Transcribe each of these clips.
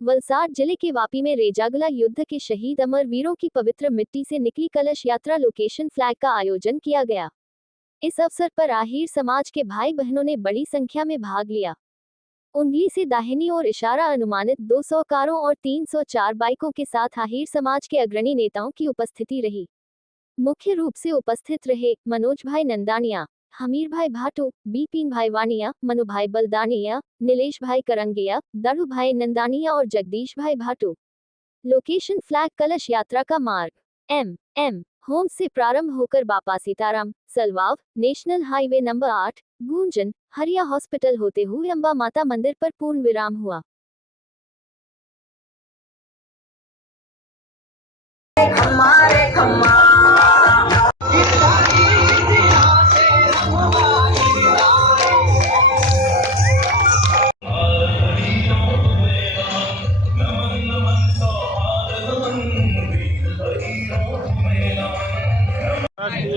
वलसाड जिले के वापी में रेजागुला युद्ध के शहीद अमर वीरों की पवित्र मिट्टी से निकली कलश यात्रा लोकेशन फ्लैग का आयोजन किया गया। इस अवसर पर आहिर समाज के भाई बहनों ने बड़ी संख्या में भाग लिया। उंगली से दाहिनी ओर इशारा अनुमानित 200 कारों और 304 बाइकों के साथ आहिर समाज के अग्रणी नेताओं की उपस्थिति रही। मुख्य रूप से उपस्थित रहे मनोज भाई नंदानिया, हमीर भाई भाटू, बिपिन भाई वानिया, मनु भाई बलदानिया, नीलेश भाई करंगिया, दड़ू भाई नंदानिया और जगदीश भाई भाटू। लोकेशन फ्लैग कलश यात्रा का मार्ग एम होम से प्रारंभ होकर Bapa Sitaram, Salvav, national highway number 8, Gunjan, Hariya hospital होते हुए अंबा माता मंदिर पर पूर्ण विराम हुआ।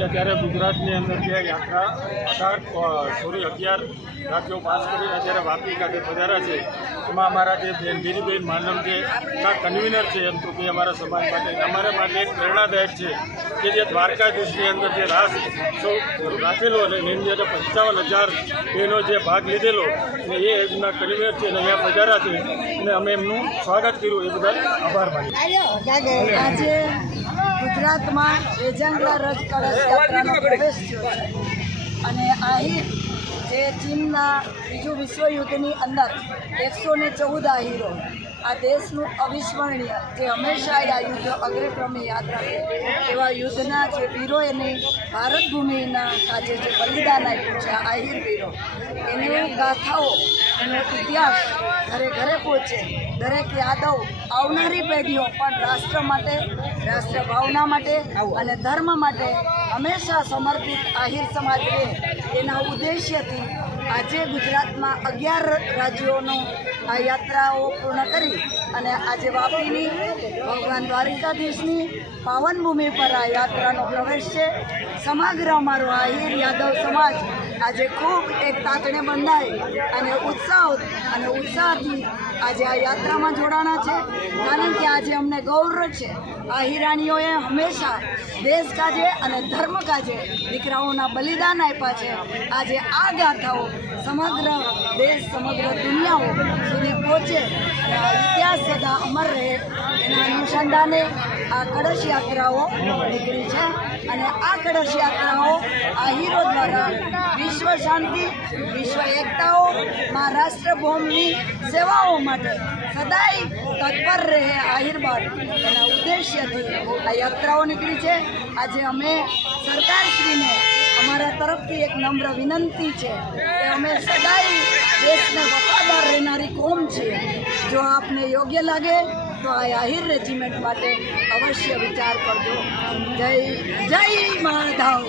અત્યારે ગુજરાતની અંદર જે યાત્રા 11 રાજ્યો પાસ કરીને અત્યારે વાપી ખાતે પધાર્યા છે, એમાં અમારા જે બેન બીરીબેન માનમ જે કન્વીનર છે, એમ તો કે અમારા સમાજ માટે અમારા માટે એક પ્રેરણાદાયક છે કે જે દ્વારકાધીશની અંદર જે રાસ ઉત્સવ રાખેલો અને એની અંદર 55,000 બહેનો જે ભાગ લીધેલો અને એ એમના કન્વીનર છે અને અહીંયા પધાર્યા છે અને અમે એમનું સ્વાગત કર્યું, એ બદલ આભાર માનીએ। આજે ગુજરાતમાં રેજાગુલા રથ કળશ યાત્રાનો પ્રવેશ થયો છે અને આહિર જે ચીનના બીજું વિશ્વયુદ્ધની અંદર 114 આહિરો આ દેશનું અવિસ્મરણીય જે હંમેશા આ યુદ્ધ અગ્રક્રમે યાદ રાખે એવા યુદ્ધના જે વીરોની ભારત ભૂમિના આજે જે બલિદાન આપ્યું છે આહિર વીરો, એની ગાથાઓ એનો ઇતિહાસ ઘરે ઘરે પહોંચે, દરેક યાદવ આવનારી પેઢીઓ પણ રાષ્ટ્ર માટે, રાષ્ટ્ર ભાવના માટે અને ધર્મ માટે હંમેશા સમર્પિત આહિર સમાજ રહે, એના ઉદ્દેશ્યથી આજે ગુજરાતમાં 11 રાજ્યોનો આ યાત્રાઓ પૂર્ણ કરી અને આજે વાપીની ભગવાન દ્વારકાધીશની પાવન ભૂમિ પર આ યાત્રાનો પ્રવેશ છે। સમગ્ર અમારો આહિર યાદવ સમાજ આજે ખૂબ એક તાતણે બંધાઈ અને ઉત્સાહથી આજે આ યાત્રામાં જોડાણા છે, કારણ કે આજે અમને ગૌરવ છે આહિરાણીઓએ હંમેશા દેશ કાજે અને ધર્મ કાજે દીકરાઓના બલિદાન આપ્યા છે। આજે આ ગાથાઓ સમગ્ર દેશ, સમગ્ર દુનિયાઓ સુધી પહોંચે અને આ ઇતિહાસ સદા અમર રહે, એના અનુસંધાને આ કળશ યાત્રાઓ નીકળી છે અને આ કળશ યાત્રાઓ આહિરો દ્વારા વિશ્વ શાંતિ, વિશ્વ એકતાઓ, મહારાષ્ટ્ર ભૂમિની સેવાઓ માટે સદાય તત્પર રહે આહિરબાદ, એના ઉદ્દેશ્યથી આ યાત્રાઓ નીકળી છે। આજે અમે સરકારશ્રીને અમારા તરફથી એક નમ્ર વિનંતી છે કે અમે સદાય દેશને વફાદાર રહેનારી કોમ છીએ। જો આપને યોગ્ય લાગે તો આ આહિર રેજિમેન્ટ માટે અવશ્ય વિચાર કરજો। જય માધવ।